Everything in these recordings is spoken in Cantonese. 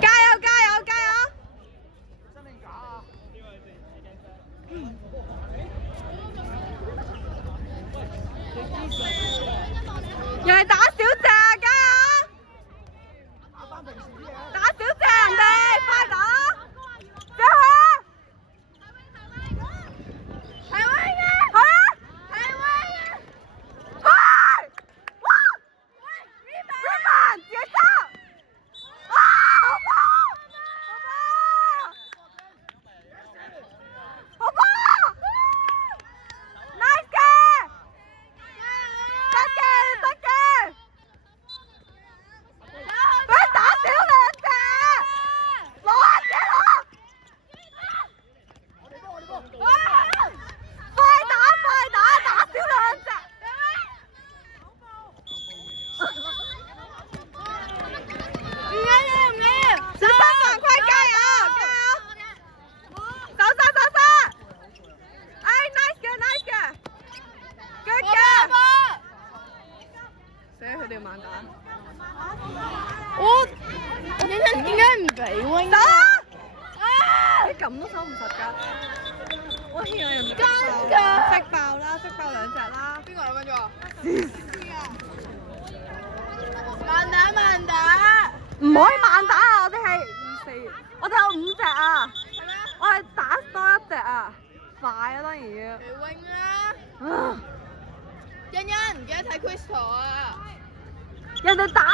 加油加油加油！又係打小隻啊！加油！打小隻人哋，快打！上去！係威嘅，係啊，係威嘅，快！哇！Rebound，自己收！啊，好波！好波！Nice 嘅，得嘅，得嘅。俾打少兩隻，攞啊，自己攞！快打快打，打少兩隻。唔緊要唔緊要，小心犯規，加油加油！走晒走晒！哎 ，nice 嘅 nice 嘅 ，good 嘅。死佢哋慢打。我點解唔俾 wing？ 走啊！你咁都收唔實㗎？我以為人哋真㗎，識爆啦，識爆兩隻啦。邊個2分鐘啊？慢打慢打，唔可以慢打啊！我哋係4，我哋有5隻啊。係咩？我係打多1隻啊，快啊當然要。俾 wing 啦！欣欣唔記得睇 Crystal 啊！人哋打少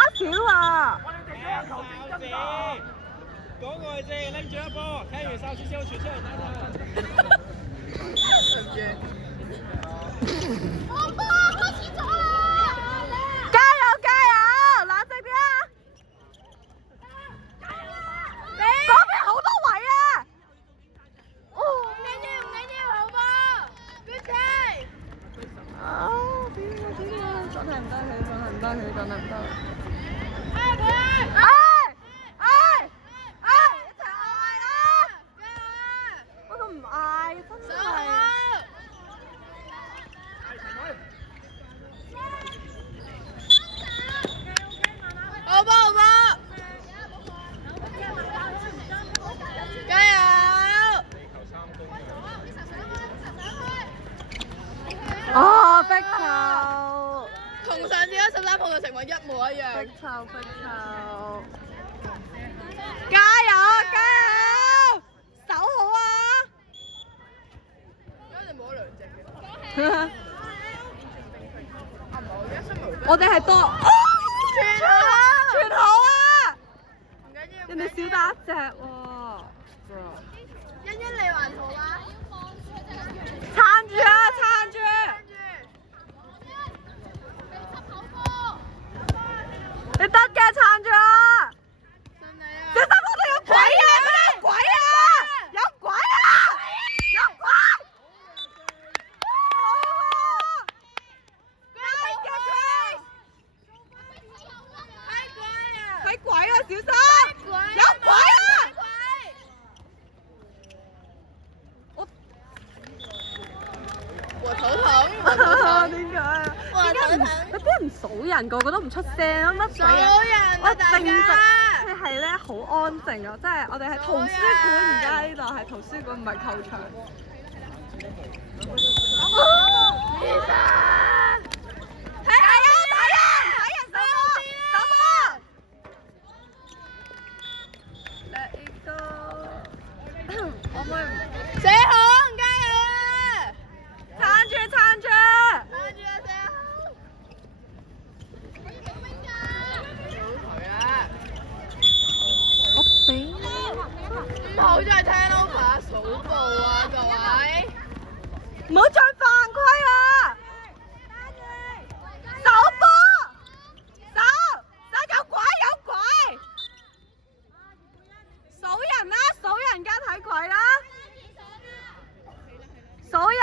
啊！我哋地有球證跟㗎。講外借拎住一波，聽完哨先消傳出嚟睇睇。我波開始咗啦！加油加油，冷靜啲啊！嗰邊好多位啊！哦，唔緊要，好波 ，good play。邊啊！真係唔得佢，真係唔得佢，真係唔得。一齊嗌啦！不過唔嗌，真係。好波好波！加油！哦，壁球，同上次嗰13號嘅情況一模一樣。壁球，壁球，加油加油，手好啊！而家你摸2隻嘅。我哋係多。全好啊！唔緊要，人哋少打1隻喎。欣欣你還好啦。撐住啊！撐住！你得嘅，撐住啊！小心嗰度有鬼啊！嗰度有鬼啊！有鬼啊！有鬼！睇鬼啊！小心！有鬼啊！我頭疼。點解啊？你邊唔數人，個個都唔出聲，乜鬼啊？數人啊！大家係咧好安靜啊！即係我哋係圖書館，而家呢度係圖書館，唔係球場。睇人手波！ Let it go！ 可唔可以？社恐，加油啊！撐住，撐住！撐住啊，社恐！我俾唔好再聽 over 數步啊，各位！唔好再犯規啊！手波！手有鬼有鬼！數人啦，數人家睇鬼啦！數人！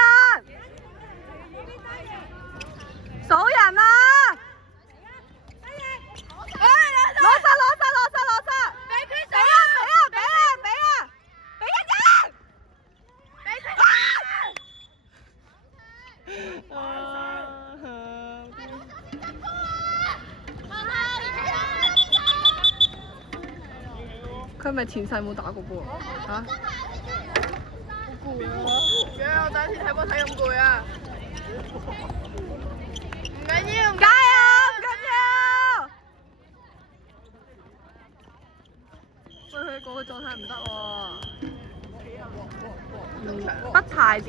數人啊！攞晒！俾人！佢咪前世冇打過波嚇？好攰啊！我第一次睇波睇咁攰啊！唔緊要，加油！唔緊要。喂，佢個狀態唔得喎。不太掂。